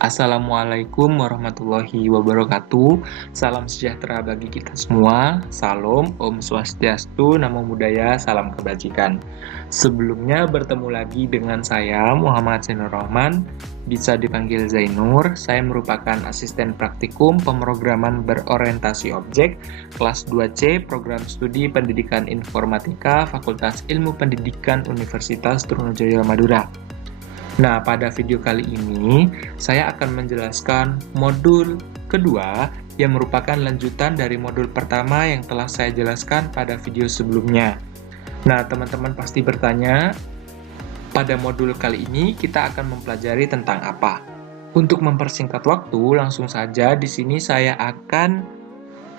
Assalamualaikum warahmatullahi wabarakatuh. Salam sejahtera bagi kita semua. Salam, Om Swastiastu, Namo Buddhaya, salam kebajikan. Sebelumnya bertemu lagi dengan saya, Muhammad Zainur Rahman, bisa dipanggil Zainur. Saya merupakan asisten praktikum pemrograman berorientasi objek, kelas 2C, program studi pendidikan informatika, Fakultas Ilmu Pendidikan Universitas Trunojoyo Madura. Nah, pada video kali ini, saya akan menjelaskan modul kedua yang merupakan lanjutan dari modul pertama yang telah saya jelaskan pada video sebelumnya. Nah, teman-teman pasti bertanya, pada modul kali ini kita akan mempelajari tentang apa? Untuk mempersingkat waktu, langsung saja di sini saya akan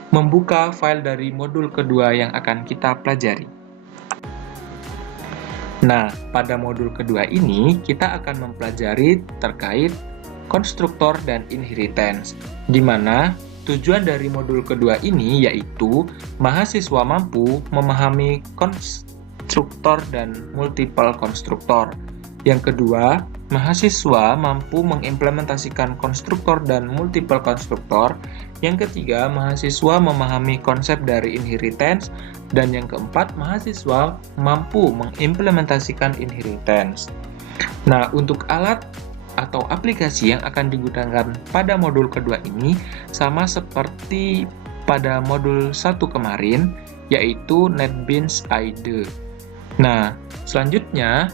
membuka file dari modul kedua yang akan kita pelajari. Nah, pada modul kedua ini, kita akan mempelajari terkait konstruktor dan inheritance, di mana tujuan dari modul kedua ini yaitu mahasiswa mampu memahami konstruktor dan multiple konstruktor. Yang kedua, mahasiswa mampu mengimplementasikan konstruktor dan multiple konstruktor. Yang ketiga, mahasiswa memahami konsep dari inheritance. Dan yang keempat, mahasiswa mampu mengimplementasikan inheritance. Nah, untuk alat atau aplikasi yang akan digunakan pada modul kedua ini sama seperti pada modul 1 kemarin, yaitu NetBeans IDE. Nah, selanjutnya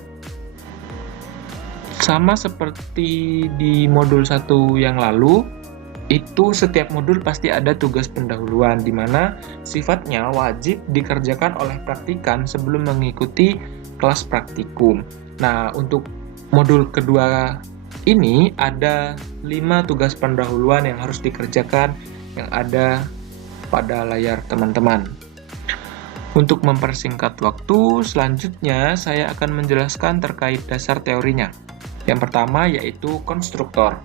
sama seperti di modul 1 yang lalu, itu setiap modul pasti ada tugas pendahuluan, di mana sifatnya wajib dikerjakan oleh praktikan sebelum mengikuti kelas praktikum. Nah, untuk modul kedua ini ada 5 tugas pendahuluan yang harus dikerjakan yang ada pada layar teman-teman. Untuk mempersingkat waktu, selanjutnya saya akan menjelaskan terkait dasar teorinya. Yang pertama yaitu konstruktor.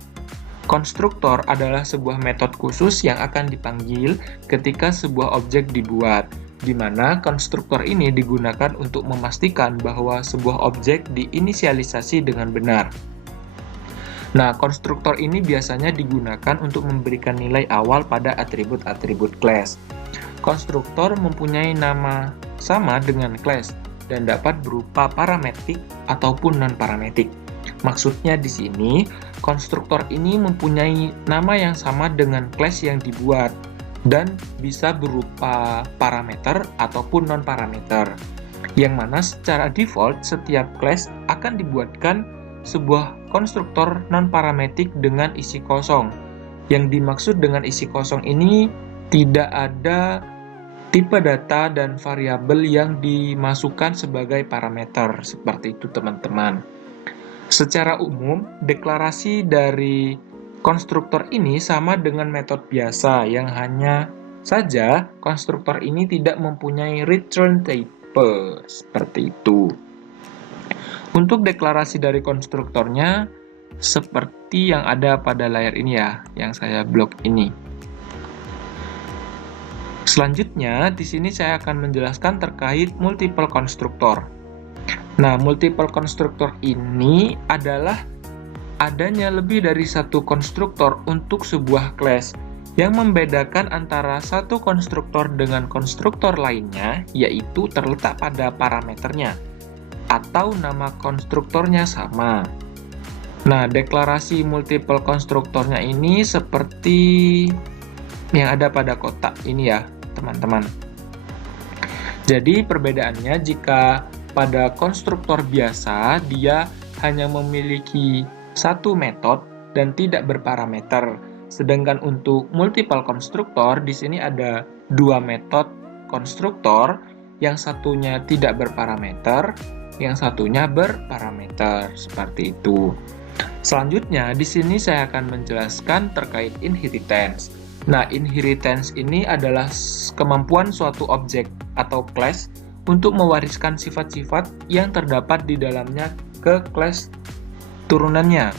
Konstruktor adalah sebuah metode khusus yang akan dipanggil ketika sebuah objek dibuat, di mana konstruktor ini digunakan untuk memastikan bahwa sebuah objek diinisialisasi dengan benar. Nah, konstruktor ini biasanya digunakan untuk memberikan nilai awal pada atribut-atribut kelas. Konstruktor mempunyai nama sama dengan kelas dan dapat berupa parametrik ataupun non-parametrik. Maksudnya di sini, konstruktor ini mempunyai nama yang sama dengan kelas yang dibuat dan bisa berupa parameter ataupun non-parameter. Yang mana secara default setiap kelas akan dibuatkan sebuah konstruktor non-parametrik dengan isi kosong. Yang dimaksud dengan isi kosong ini tidak ada tipe data dan variabel yang dimasukkan sebagai parameter. Seperti itu, teman-teman. Secara umum, deklarasi dari konstruktor ini sama dengan metode biasa, yang hanya saja konstruktor ini tidak mempunyai return type, seperti itu. Untuk deklarasi dari konstruktornya, seperti yang ada pada layar ini ya, yang saya blok ini. Selanjutnya, di sini saya akan menjelaskan terkait multiple konstruktor. Nah, multiple konstruktor ini adalah adanya lebih dari satu konstruktor untuk sebuah kelas. Yang membedakan antara satu konstruktor dengan konstruktor lainnya, yaitu terletak pada parameternya, atau nama konstruktornya sama. Nah, deklarasi multiple konstruktornya ini seperti yang ada pada kotak ini ya, teman-teman. Jadi, perbedaannya jika pada konstruktor biasa, dia hanya memiliki satu metode dan tidak berparameter. Sedangkan untuk multiple konstruktor, di sini ada dua metode konstruktor, yang satunya tidak berparameter, yang satunya berparameter, seperti itu. Selanjutnya, di sini saya akan menjelaskan terkait inheritance. Nah, inheritance ini adalah kemampuan suatu objek atau kelas untuk mewariskan sifat-sifat yang terdapat di dalamnya ke kelas turunannya,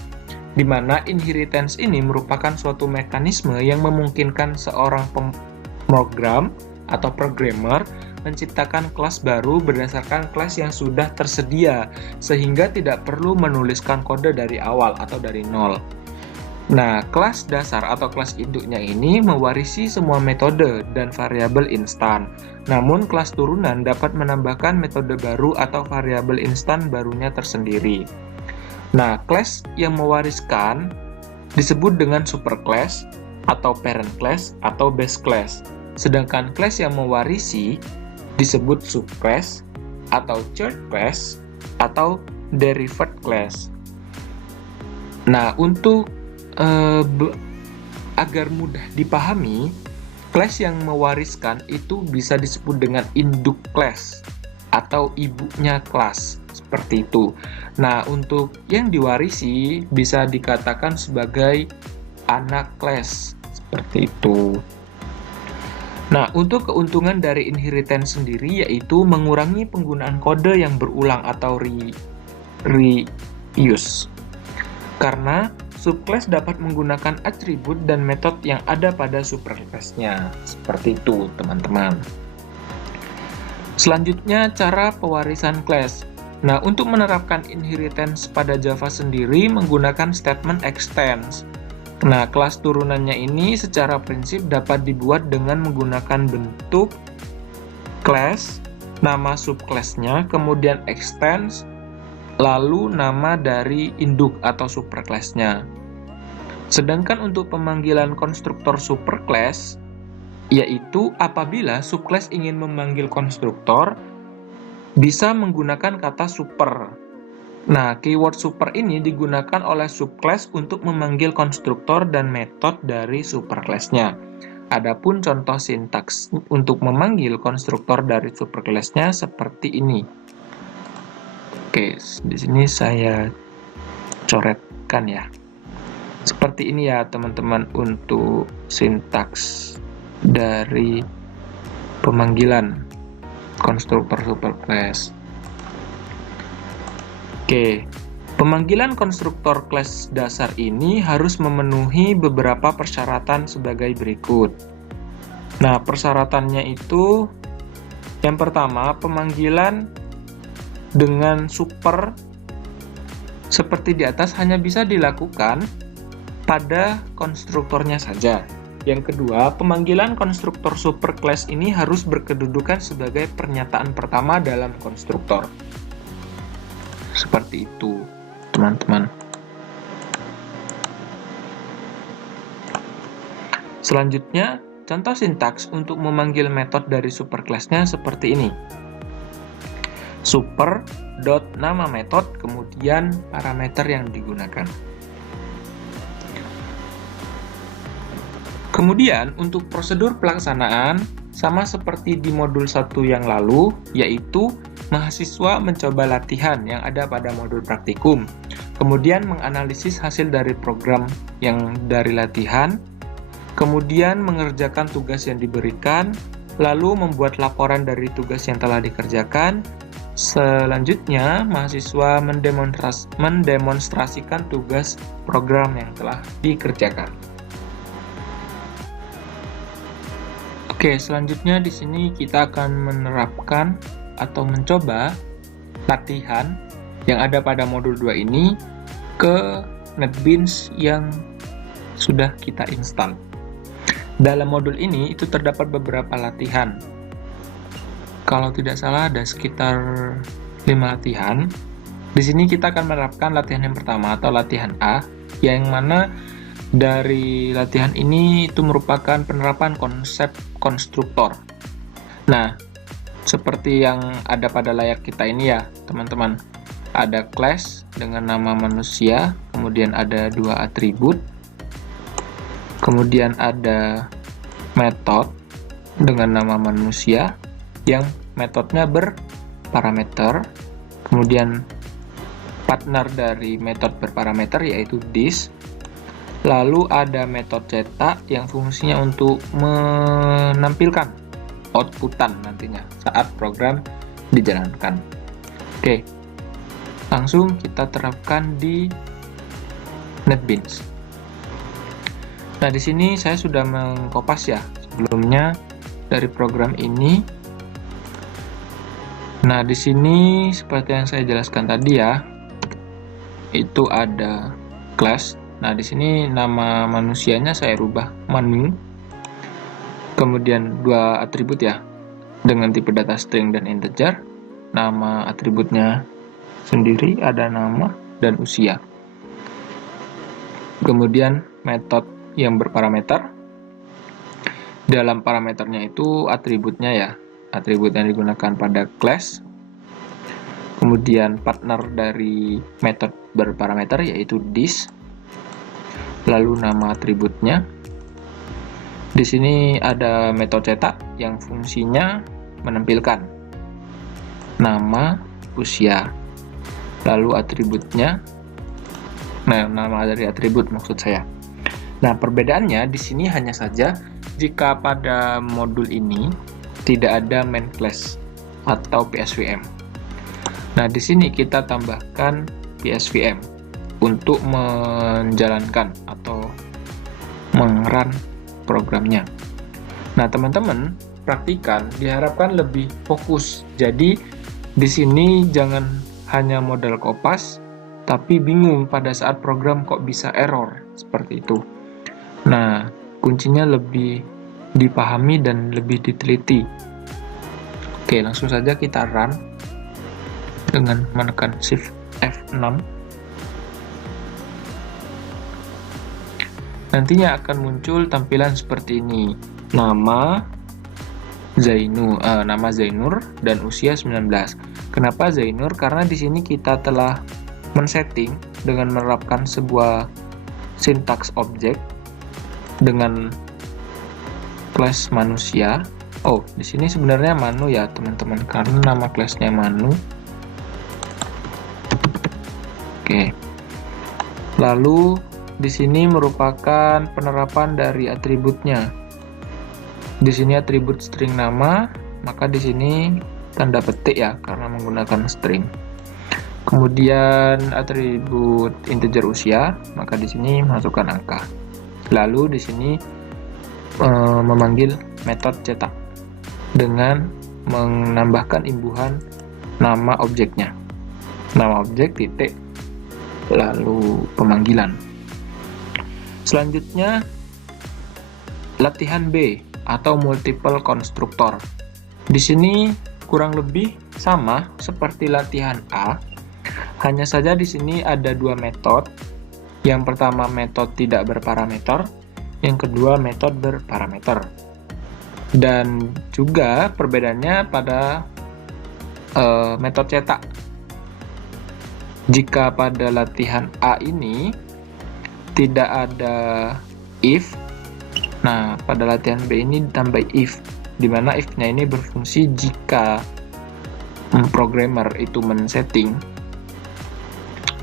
di mana inheritance ini merupakan suatu mekanisme yang memungkinkan seorang pemrogram atau programmer menciptakan kelas baru berdasarkan kelas yang sudah tersedia, sehingga tidak perlu menuliskan kode dari awal atau dari nol. Nah, kelas dasar atau kelas induknya ini mewarisi semua metode dan variabel instan. Namun, kelas turunan dapat menambahkan metode baru atau variabel instan barunya tersendiri. Nah, kelas yang mewariskan disebut dengan superclass atau parent class atau base class. Sedangkan kelas yang mewarisi disebut subclass atau child class atau derived class. Nah, untuk agar mudah dipahami, kelas yang mewariskan itu bisa disebut dengan induk kelas atau ibunya kelas, seperti itu. Nah, untuk yang diwarisi bisa dikatakan sebagai anak kelas, seperti itu. Nah, untuk keuntungan dari inheritance sendiri yaitu mengurangi penggunaan kode yang berulang atau reuse. Karena subclass dapat menggunakan atribut dan metode yang ada pada superclass-nya. Seperti itu, teman-teman. Selanjutnya, cara pewarisan class. Nah, untuk menerapkan inheritance pada Java sendiri menggunakan statement extends. Nah, kelas turunannya ini secara prinsip dapat dibuat dengan menggunakan bentuk class, nama subclass-nya, kemudian extends, lalu nama dari induk atau superclass-nya. Sedangkan untuk pemanggilan konstruktor superclass, yaitu apabila subclass ingin memanggil konstruktor, bisa menggunakan kata super. Nah, keyword super ini digunakan oleh subclass untuk memanggil konstruktor dan metode dari superclass-nya. Adapun contoh sintaks untuk memanggil konstruktor dari superclass-nya seperti ini. Oke, di sini saya coretkan ya. Seperti ini ya teman-teman untuk sintaks dari pemanggilan konstruktor superclass. Oke, pemanggilan konstruktor kelas dasar ini harus memenuhi beberapa persyaratan sebagai berikut. Nah, persyaratannya itu yang pertama, pemanggilan dengan super seperti di atas hanya bisa dilakukan pada konstruktornya saja. Yang kedua, pemanggilan konstruktor superclass ini harus berkedudukan sebagai pernyataan pertama dalam konstruktor. Seperti itu, teman-teman. Selanjutnya, contoh sintaks untuk memanggil metode dari superclass-nya seperti ini. Super dot nama metode kemudian parameter yang digunakan. Kemudian untuk prosedur pelaksanaan sama seperti di modul 1 yang lalu, yaitu mahasiswa mencoba latihan yang ada pada modul praktikum, kemudian menganalisis hasil dari program yang dari latihan, kemudian mengerjakan tugas yang diberikan, lalu membuat laporan dari tugas yang telah dikerjakan. Selanjutnya, mahasiswa mendemonstrasikan tugas program yang telah dikerjakan. Oke, selanjutnya di sini kita akan menerapkan atau mencoba latihan yang ada pada modul 2 ini ke NetBeans yang sudah kita install. Dalam modul ini itu terdapat beberapa latihan. Kalau tidak salah ada sekitar 5 latihan. Di sini kita akan menerapkan latihan yang pertama atau latihan A, yang mana dari latihan ini itu merupakan penerapan konsep konstruktor. Nah, seperti yang ada pada layar kita ini ya, teman-teman. Ada class dengan nama manusia, kemudian ada 2 atribut, kemudian ada method dengan nama manusia, yang metodenya berparameter, kemudian partner dari metode berparameter yaitu this, lalu ada metode cetak yang fungsinya untuk menampilkan outputan nantinya saat program dijalankan. Oke, langsung kita terapkan di NetBeans. Nah, di sini saya sudah mengkopas ya sebelumnya dari program ini. Nah, di sini seperti yang saya jelaskan tadi ya, itu ada class Nah, di sini nama manusianya saya rubah Manu. Kemudian dua atribut ya, dengan tipe data string dan integer. Nama atributnya sendiri ada nama dan usia. Kemudian metode yang berparameter. Dalam parameternya itu atributnya ya, atribut yang digunakan pada class. Kemudian partner dari metode berparameter yaitu this. Lalu nama atributnya. Di sini ada metode cetak yang fungsinya menampilkan nama, usia. Lalu atributnya, nah nama dari atribut maksud saya. Nah, perbedaannya di sini hanya saja jika pada modul ini tidak ada main class atau PSVM. Nah, di sini kita tambahkan PSVM untuk menjalankan atau meng-run programnya. Nah, teman-teman, praktikan diharapkan lebih fokus. Jadi, di sini jangan hanya modal kopas, tapi bingung pada saat program kok bisa error, seperti itu. Nah, kuncinya lebih dipahami dan lebih diteliti. Oke, langsung saja kita run dengan menekan Shift F6. Nantinya akan muncul tampilan seperti ini. Nama Zainur dan usia 19. Kenapa Zainur? Karena di sini kita telah men-setting dengan menerapkan sebuah sintaks objek dengan class manusia. Oh, di sini sebenarnya Manu ya, teman-teman, karena nama classnya Manu. Oke. Lalu di sini merupakan penerapan dari atributnya. Di sini atribut string nama, maka di sini tanda petik ya, karena menggunakan string. Kemudian atribut integer usia, maka di sini masukkan angka. Lalu di sini memanggil metode cetak dengan menambahkan imbuhan nama objeknya. Nama objek titik lalu pemanggilan. Selanjutnya latihan B atau multiple constructor. Di sini kurang lebih sama seperti latihan A. Hanya saja di sini ada dua metode. Yang pertama metode tidak berparameter, yang kedua metode berparameter. Dan juga perbedaannya pada metode cetak. Jika pada latihan A ini tidak ada if, nah pada latihan B ini ditambah if, di mana if-nya ini berfungsi jika programmer itu men-setting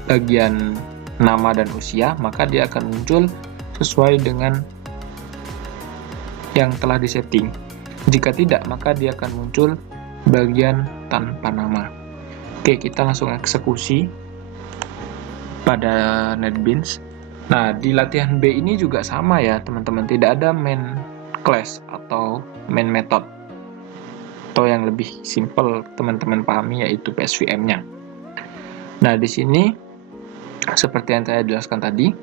bagian nama dan usia, maka dia akan muncul sesuai dengan yang telah disetting. Jika tidak, maka dia akan muncul bagian tanpa nama. Oke, kita langsung eksekusi pada NetBeans. Nah, di latihan B ini juga sama ya, teman-teman. Tidak ada main class atau main method. Atau yang lebih simple teman-teman pahami yaitu PSVM-nya. Nah, di sini seperti yang saya jelaskan tadi,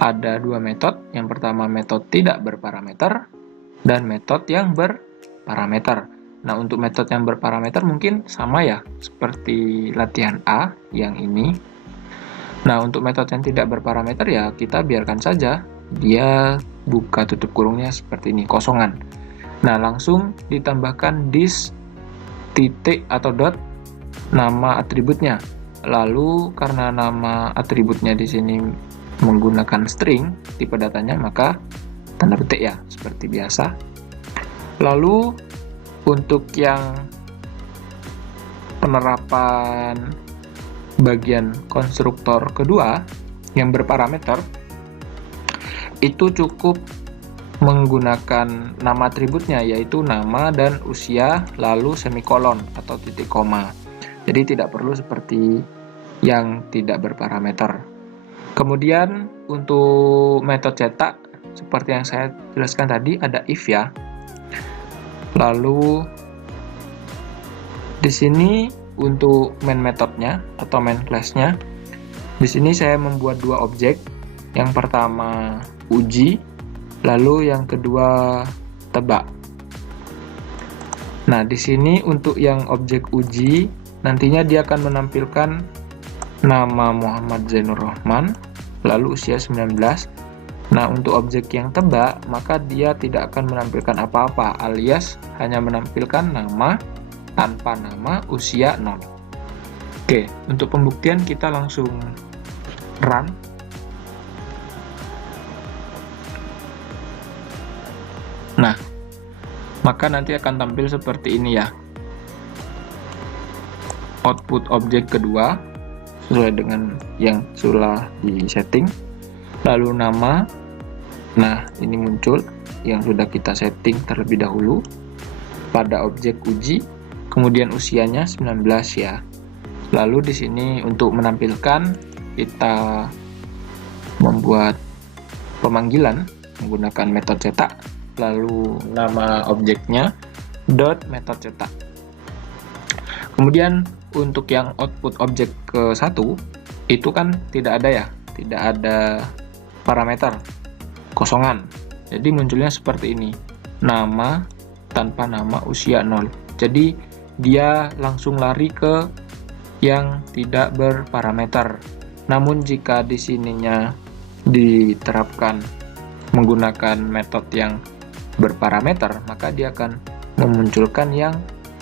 ada dua metode. Yang pertama metode tidak berparameter dan metode yang berparameter. Nah, untuk metode yang berparameter mungkin sama ya, seperti latihan A yang ini. Nah, untuk metode yang tidak berparameter ya kita biarkan saja dia buka tutup kurungnya seperti ini, kosongan. Nah, langsung ditambahkan this titik atau dot nama atributnya. Lalu karena nama atributnya di sini menggunakan string tipe datanya, maka tanda petik ya seperti biasa. Lalu untuk yang penerapan bagian konstruktor kedua yang berparameter, itu cukup menggunakan nama atributnya yaitu nama dan usia lalu semikolon atau titik koma. Jadi tidak perlu seperti yang tidak berparameter. Kemudian untuk metode cetak seperti yang saya jelaskan tadi ada if ya. Lalu di sini untuk main metodenya atau main class-nya, di sini saya membuat dua objek. Yang pertama uji, lalu yang kedua tebak. Nah, di sini untuk yang objek uji, nantinya dia akan menampilkan nama Muhammad Zainur Rahman, lalu usia 19. Nah, untuk objek yang tebak, maka dia tidak akan menampilkan apa-apa, alias hanya menampilkan nama tanpa nama, usia 0. Oke, untuk pembuktian kita langsung run. Nah, maka nanti akan tampil seperti ini ya. Output objek kedua sesuai dengan yang sudah di setting. Lalu nama. Nah, ini muncul yang sudah kita setting terlebih dahulu pada objek uji. Kemudian usianya 19 ya. Lalu di sini untuk menampilkan kita membuat pemanggilan menggunakan metode cetak. Lalu nama objeknya .method cetak. Kemudian untuk yang output objek ke-1 itu kan tidak ada ya, tidak ada parameter, kosongan. Jadi munculnya seperti ini, nama tanpa nama, usia 0. Jadi dia langsung lari ke yang tidak berparameter. Namun jika di sininya diterapkan menggunakan metode yang berparameter, maka dia akan memunculkan yang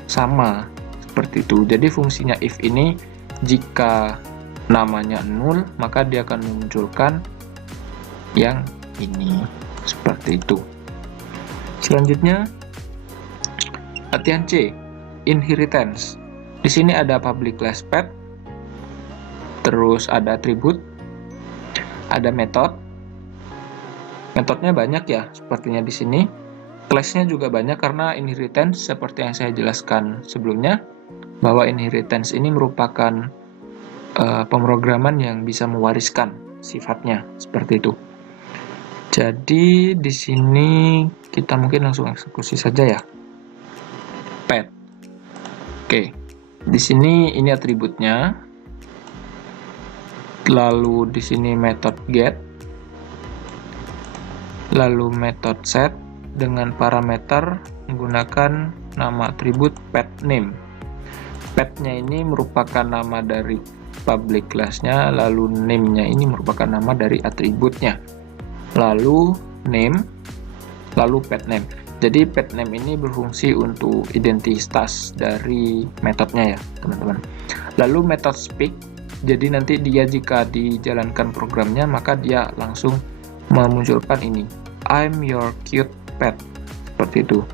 sama seperti itu. Jadi fungsinya if ini jika namanya 0, maka dia akan memunculkan yang ini seperti itu. Selanjutnya latihan C, inheritance. Di sini ada public class pet, terus ada atribut, ada metode. Metodenya banyak ya, sepertinya di sini. Class-nya juga banyak karena inheritance seperti yang saya jelaskan sebelumnya, bahwa inheritance ini merupakan pemrograman yang bisa mewariskan sifatnya seperti itu. Jadi di sini kita mungkin langsung eksekusi saja ya. Pet. Oke. Di sini ini atributnya. Lalu di sini method get. Lalu method set dengan parameter menggunakan nama atribut pet name. Petnya ini merupakan nama dari public class-nya, lalu name-nya ini merupakan nama dari atributnya. Lalu name, lalu pet name. Jadi pet name ini berfungsi untuk identitas dari metodenya ya, teman-teman. Lalu method speak, jadi nanti dia jika dijalankan programnya, maka dia langsung memunculkan ini, I'm your cute pet, seperti itu.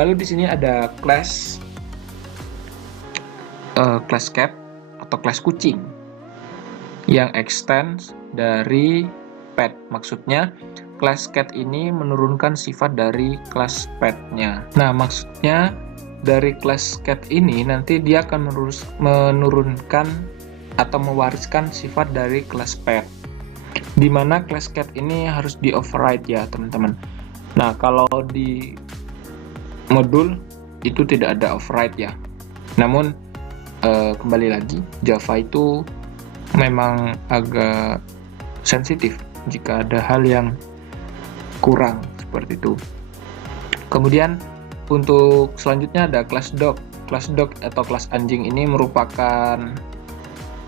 Lalu di sini ada class cat atau class kucing yang extends dari pet. Maksudnya class cat ini menurunkan sifat dari class petnya. Nah, maksudnya dari class cat ini nanti dia akan menurunkan atau mewariskan sifat dari class pet, dimana class cat ini harus di override ya teman-teman. Nah, kalau di modul itu tidak ada override ya. Namun kembali lagi, Java itu memang agak sensitif jika ada hal yang kurang seperti itu. Kemudian untuk selanjutnya ada class dog. Class dog atau class anjing ini merupakan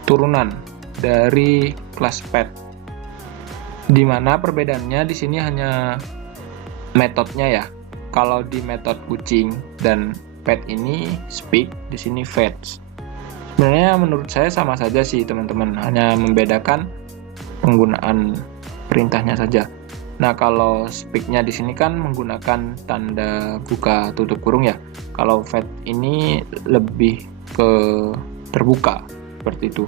turunan dari class pet, dimana perbedaannya di sini hanya metodenya ya. Kalau di metode kucing dan pet ini speak, di sini fetch. Sebenarnya menurut saya sama saja sih teman-teman, hanya membedakan penggunaan perintahnya saja. Nah, kalau speak-nya di sini kan menggunakan tanda buka tutup kurung ya. Kalau fetch ini lebih ke terbuka seperti itu.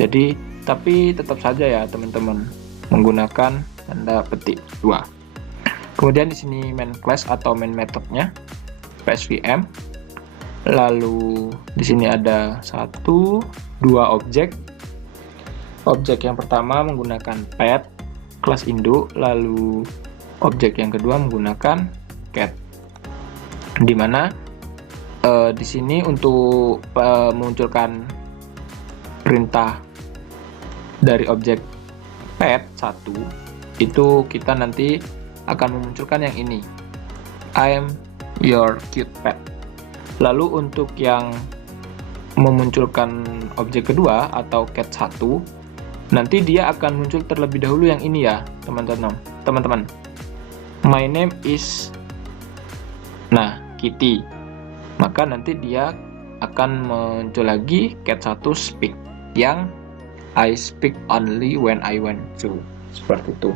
Jadi, tapi tetap saja ya teman-teman menggunakan tanda petik 2. Kemudian di sini main class atau main methodnya PSVM. Lalu di sini ada 1, 2 objek. Objek yang pertama menggunakan pet, kelas induk, lalu objek yang kedua menggunakan cat. Dimana di sini untuk memunculkan perintah dari objek pet 1 itu kita nanti akan memunculkan yang ini, I'm your cute pet. Lalu untuk yang memunculkan objek kedua atau cat1, nanti dia akan muncul terlebih dahulu yang ini ya teman-teman. My name is Kitty. Maka nanti dia akan muncul lagi cat1 speak, yang I speak only when I want to. Seperti itu.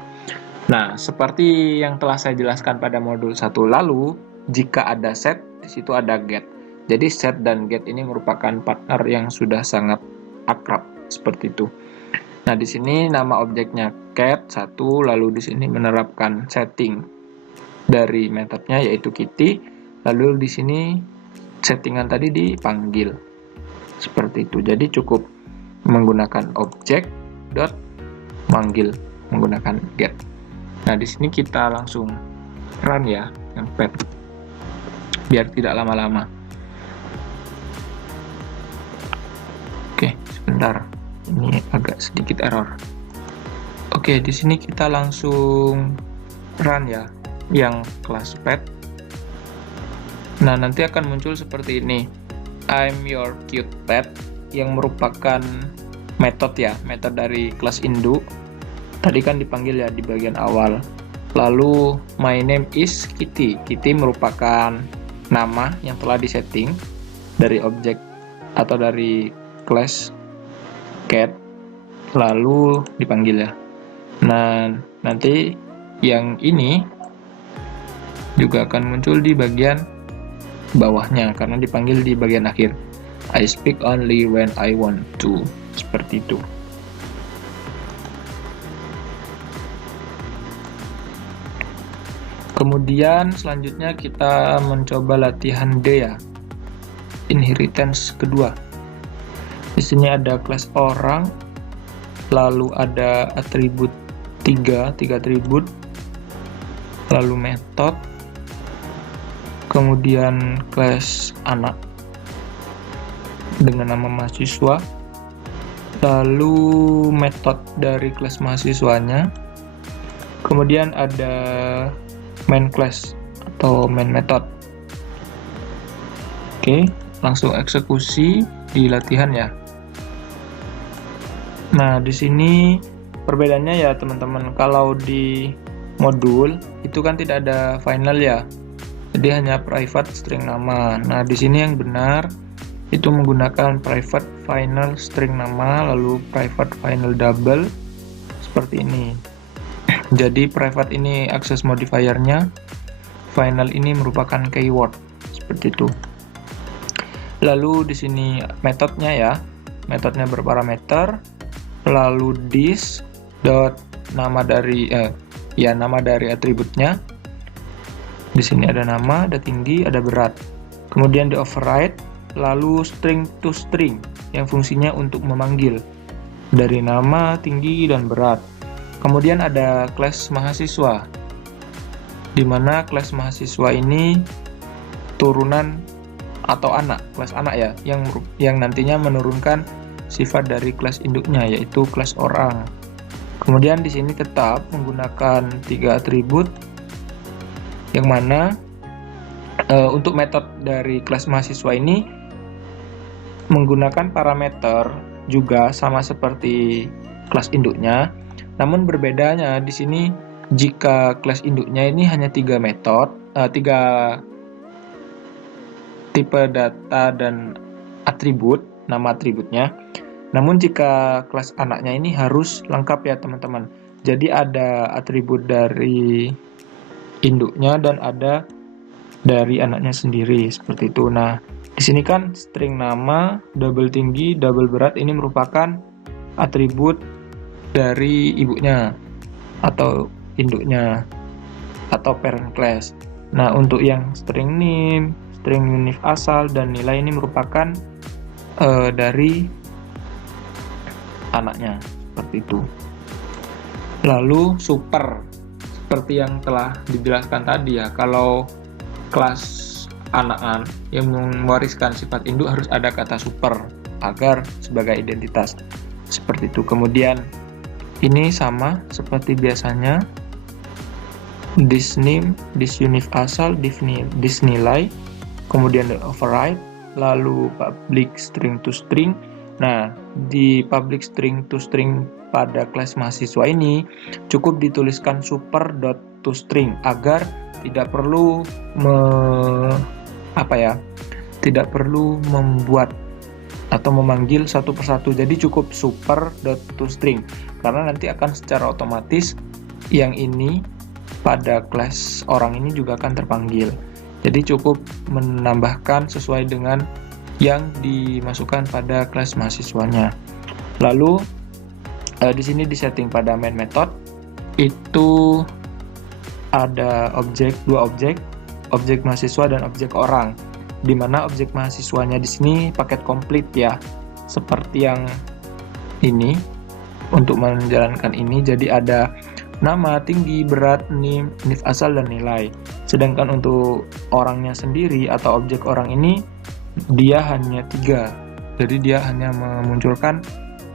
Nah, seperti yang telah saya jelaskan pada modul 1 lalu, jika ada set, di situ ada get. Jadi set dan get ini merupakan partner yang sudah sangat akrab, seperti itu. Nah, di sini nama objeknya cat1, lalu di sini menerapkan setting dari metodenya yaitu Kitty, lalu di sini settingan tadi dipanggil. Seperti itu. Jadi cukup menggunakan objek dot manggil menggunakan get. Nah, di sini kita langsung run ya, yang pet, biar tidak lama-lama. Oke, sebentar, ini agak sedikit error. Oke, di sini kita langsung run ya, yang kelas pet. Nah, nanti akan muncul seperti ini, I'm your cute pet, yang merupakan metode ya, metode dari kelas induk. Tadi kan dipanggil ya di bagian awal. Lalu my name is Kitty. Kitty merupakan nama yang telah disetting dari objek atau dari kelas cat, lalu dipanggil ya. Nah, nanti yang ini juga akan muncul di bagian bawahnya karena dipanggil di bagian akhir. I speak only when I want to. Seperti itu. Kemudian selanjutnya kita mencoba latihan D ya, inheritance kedua. Di sini ada kelas orang, lalu ada atribut 3 atribut, lalu metode, kemudian kelas anak dengan nama mahasiswa, lalu metode dari kelas mahasiswanya, kemudian ada main class atau main method. Oke, langsung eksekusi di latihan ya. Nah, di sini perbedaannya ya teman-teman, kalau di modul itu kan tidak ada final ya, jadi hanya private string nama. Nah, di sini yang benar itu menggunakan private final string nama, lalu private final double seperti ini. Jadi private ini akses modifiernya, final ini merupakan keyword, seperti itu. Lalu di sini metodenya ya, metodenya berparameter, lalu this dot nama dari atributnya. Di sini ada nama, ada tinggi, ada berat. Kemudian di override, lalu string to string yang fungsinya untuk memanggil dari nama, tinggi, dan berat. Kemudian ada kelas mahasiswa, di mana kelas mahasiswa ini turunan atau anak, kelas anak ya, yang nantinya menurunkan sifat dari kelas induknya yaitu kelas orang. Kemudian di sini tetap menggunakan 3 atribut, yang mana untuk metode dari kelas mahasiswa ini menggunakan parameter juga sama seperti kelas induknya. Namun berbedanya di sini, jika kelas induknya ini hanya 3 metode, 3 tipe data dan atribut, nama atributnya. Namun jika kelas anaknya ini harus lengkap ya teman-teman. Jadi ada atribut dari induknya dan ada dari anaknya sendiri, seperti itu. Nah, di sini kan string nama, double tinggi, double berat ini merupakan atribut dari ibunya atau induknya atau parent class. Nah, untuk yang string name, string unif asal, dan nilai ini merupakan dari anaknya, seperti itu. Lalu super, seperti yang telah dijelaskan tadi ya, kalau kelas anakan yang mewariskan sifat induk harus ada kata super agar sebagai identitas, seperti itu. Kemudian Ini sama seperti biasanya, this name, this unif asal, this nilai, kemudian override, lalu public string to string. Nah, di public string to string pada kelas mahasiswa ini cukup dituliskan super.toString agar tidak perlu tidak perlu membuat atau memanggil satu persatu. Jadi cukup super.toString karena nanti akan secara otomatis yang ini pada kelas orang ini juga akan terpanggil. Jadi cukup menambahkan sesuai dengan yang dimasukkan pada kelas mahasiswanya. Lalu di sini disetting pada main method itu ada dua objek mahasiswa dan objek orang. Di mana objek mahasiswanya di sini paket komplit ya, seperti yang ini. Untuk menjalankan ini, jadi ada nama, tinggi, berat, NIM, unif asal, dan nilai. Sedangkan untuk orangnya sendiri atau objek orang ini, dia hanya 3. Jadi dia hanya memunculkan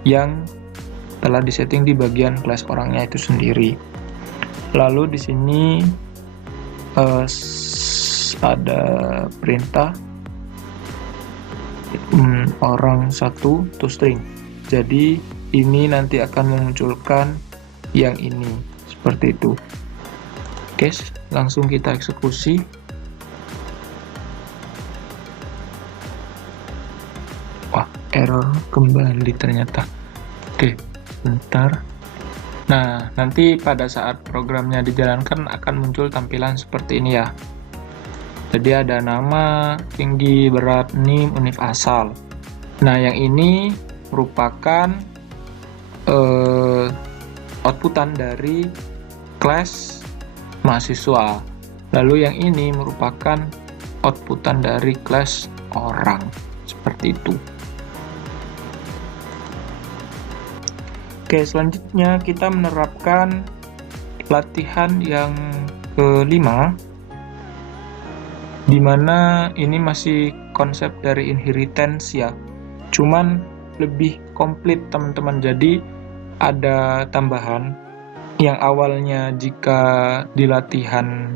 yang telah disetting di bagian kelas orangnya itu sendiri. Lalu di sini ada perintah orang satu toString. Jadi ini nanti akan memunculkan yang ini seperti itu. Oke, langsung kita eksekusi. Wah, error kembali ternyata. Oke, bentar. Nah, nanti pada saat programnya dijalankan akan muncul tampilan seperti ini ya. Jadi ada nama, tinggi, berat, NIM, unif asal. Nah, yang ini merupakan outputan dari kelas mahasiswa. Lalu yang ini merupakan outputan dari kelas orang. Seperti itu. Oke, selanjutnya kita menerapkan latihan yang kelima, dimana ini masih konsep dari inheritance ya, cuman lebih komplit teman-teman. Jadi ada tambahan yang awalnya jika di latihan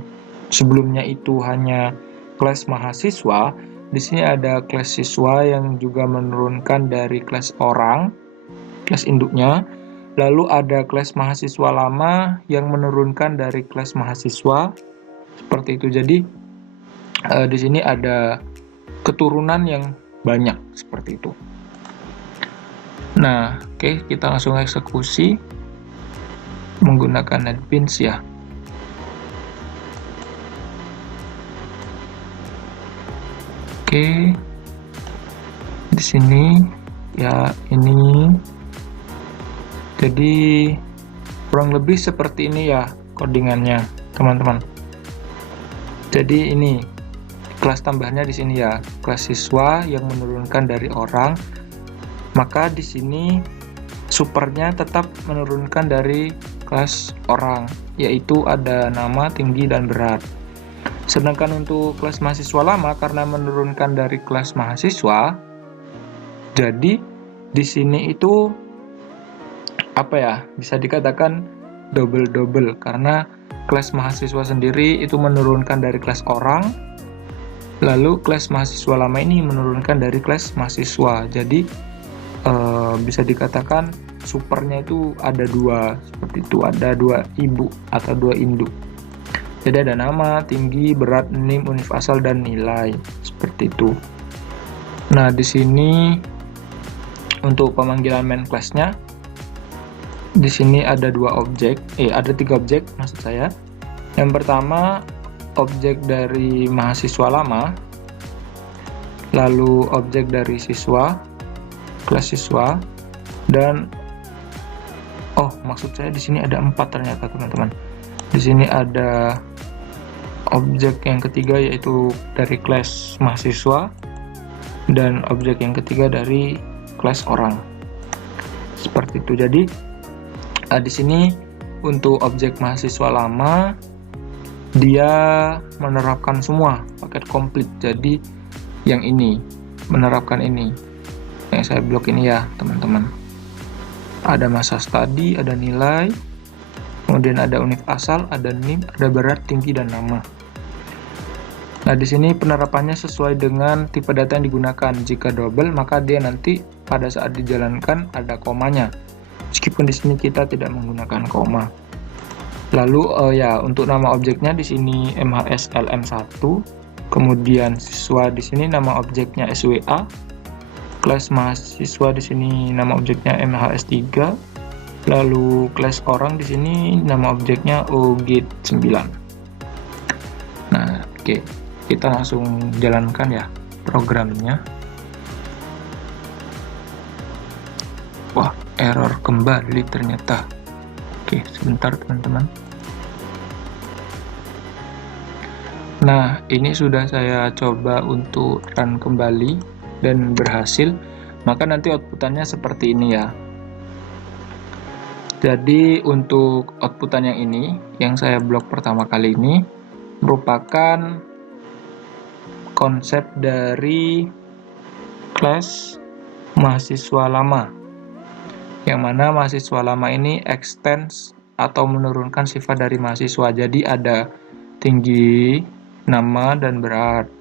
sebelumnya itu hanya kelas mahasiswa, di sini ada kelas siswa yang juga menurunkan dari kelas orang, kelas induknya. Lalu ada kelas mahasiswa lama yang menurunkan dari kelas mahasiswa, seperti itu. Jadi di sini ada keturunan yang banyak seperti itu. Nah, oke, kita langsung eksekusi menggunakan NetBeans ya. Oke, di sini ya ini. Jadi kurang lebih seperti ini ya codingannya, teman-teman. Jadi ini kelas tambahannya di sini ya, kelas siswa yang menurunkan dari orang. Maka di sini supernya tetap menurunkan dari kelas orang, yaitu ada nama, tinggi, dan berat. Sedangkan untuk kelas mahasiswa lama karena menurunkan dari kelas mahasiswa, jadi di sini itu bisa dikatakan double karena kelas mahasiswa sendiri itu menurunkan dari kelas orang, lalu kelas mahasiswa lama ini menurunkan dari kelas mahasiswa. Jadi bisa dikatakan supernya itu ada 2, seperti itu, ada 2 ibu atau 2 induk. Jadi ada nama, tinggi, berat, NIM, unif asal, dan nilai, seperti itu. Nah, di sini untuk pemanggilan main class-nya, di sini ada 3 objek maksud saya. Yang pertama objek dari mahasiswa lama, lalu objek dari siswa, kelas siswa, dan maksud saya di sini ada 4 ternyata teman-teman. Di sini ada objek yang ketiga yaitu dari kelas mahasiswa, dan objek yang ketiga dari kelas orang. Seperti itu. Jadi di sini untuk objek mahasiswa lama dia menerapkan semua paket komplit. Jadi yang ini menerapkan ini yang saya blok ini ya teman-teman. Ada masa studi, ada nilai, kemudian ada univ asal, ada NIM, ada berat, tinggi, dan nama. Nah, di sini penerapannya sesuai dengan tipe data yang digunakan. Jika double, maka dia nanti pada saat dijalankan ada komanya. Meskipun di sini kita tidak menggunakan koma. Lalu untuk nama objeknya di sini MHSLM1, kemudian siswa di sini nama objeknya SWA, kelas mahasiswa di sini nama objeknya MHS3, lalu kelas orang di sini nama objeknya OG9. Nah, oke, kita langsung jalankan ya programnya. Wah, error kembali ternyata. Oke, sebentar teman-teman. Nah, ini sudah saya coba untuk run kembali dan berhasil, maka nanti outputannya seperti ini ya. Jadi untuk outputan yang ini, yang saya blok pertama kali ini, merupakan konsep dari kelas mahasiswa lama, yang mana mahasiswa lama ini extends atau menurunkan sifat dari mahasiswa. Jadi ada tinggi, nama, dan berat.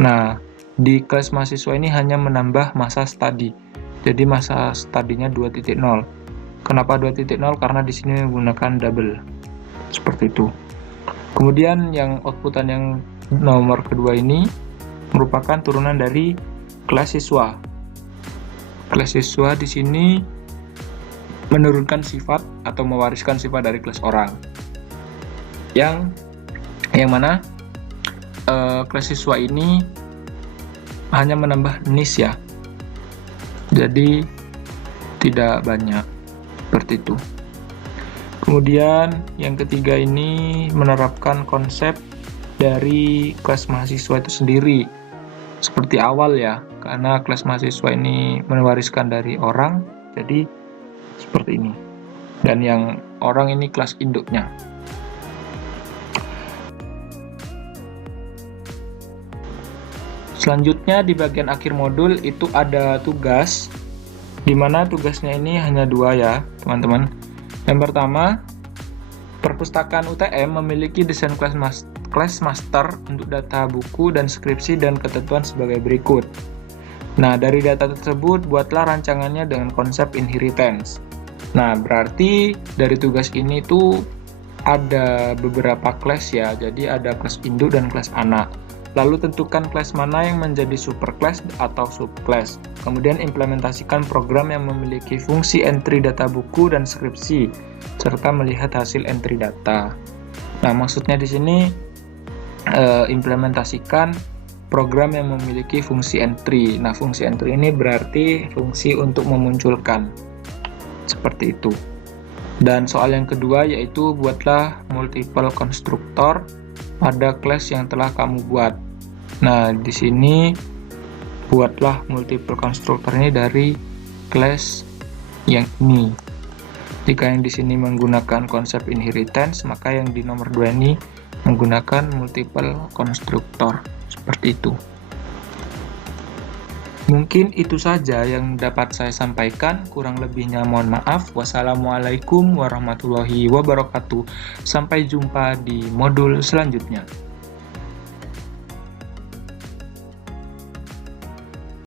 Nah, di kelas mahasiswa ini hanya menambah masa studi. Jadi masa studinya 2.0. Kenapa 2.0? Karena di sini menggunakan double. Seperti itu. Kemudian yang outputan yang nomor kedua ini merupakan turunan dari kelas siswa. Kelas siswa di sini menurunkan sifat atau mewariskan sifat dari kelas orang. Yang mana kelas siswa ini hanya menambah nis ya. Jadi tidak banyak seperti itu. Kemudian yang ketiga ini menerapkan konsep dari kelas mahasiswa itu sendiri. Seperti awal ya, karena kelas mahasiswa ini mewariskan dari orang, jadi seperti ini. Dan yang orang ini kelas induknya. Selanjutnya di bagian akhir modul itu ada tugas, di mana tugasnya ini hanya 2 ya teman-teman. Yang pertama, perpustakaan UTM memiliki desain kelas master untuk data buku dan skripsi dan ketentuan sebagai berikut. Nah, dari data tersebut buatlah rancangannya dengan konsep inheritance. Nah, berarti dari tugas ini tuh ada beberapa kelas ya, jadi ada kelas induk dan kelas anak. Lalu tentukan kelas mana yang menjadi superclass atau subclass. Kemudian implementasikan program yang memiliki fungsi entry data buku dan skripsi, serta melihat hasil entry data. Nah, maksudnya di sini implementasikan program yang memiliki fungsi entry. Nah, fungsi entry ini berarti fungsi untuk memunculkan. Seperti itu. Dan soal yang kedua yaitu buatlah multiple constructor pada kelas yang telah kamu buat. Nah, di sini buatlah multiple constructor ini dari kelas yang ini. Jika yang di sini menggunakan konsep inheritance, maka yang di nomor 2 ini menggunakan multiple constructor. Seperti itu. Mungkin itu saja yang dapat saya sampaikan, kurang lebihnya mohon maaf. Wassalamualaikum warahmatullahi wabarakatuh. Sampai jumpa di modul selanjutnya.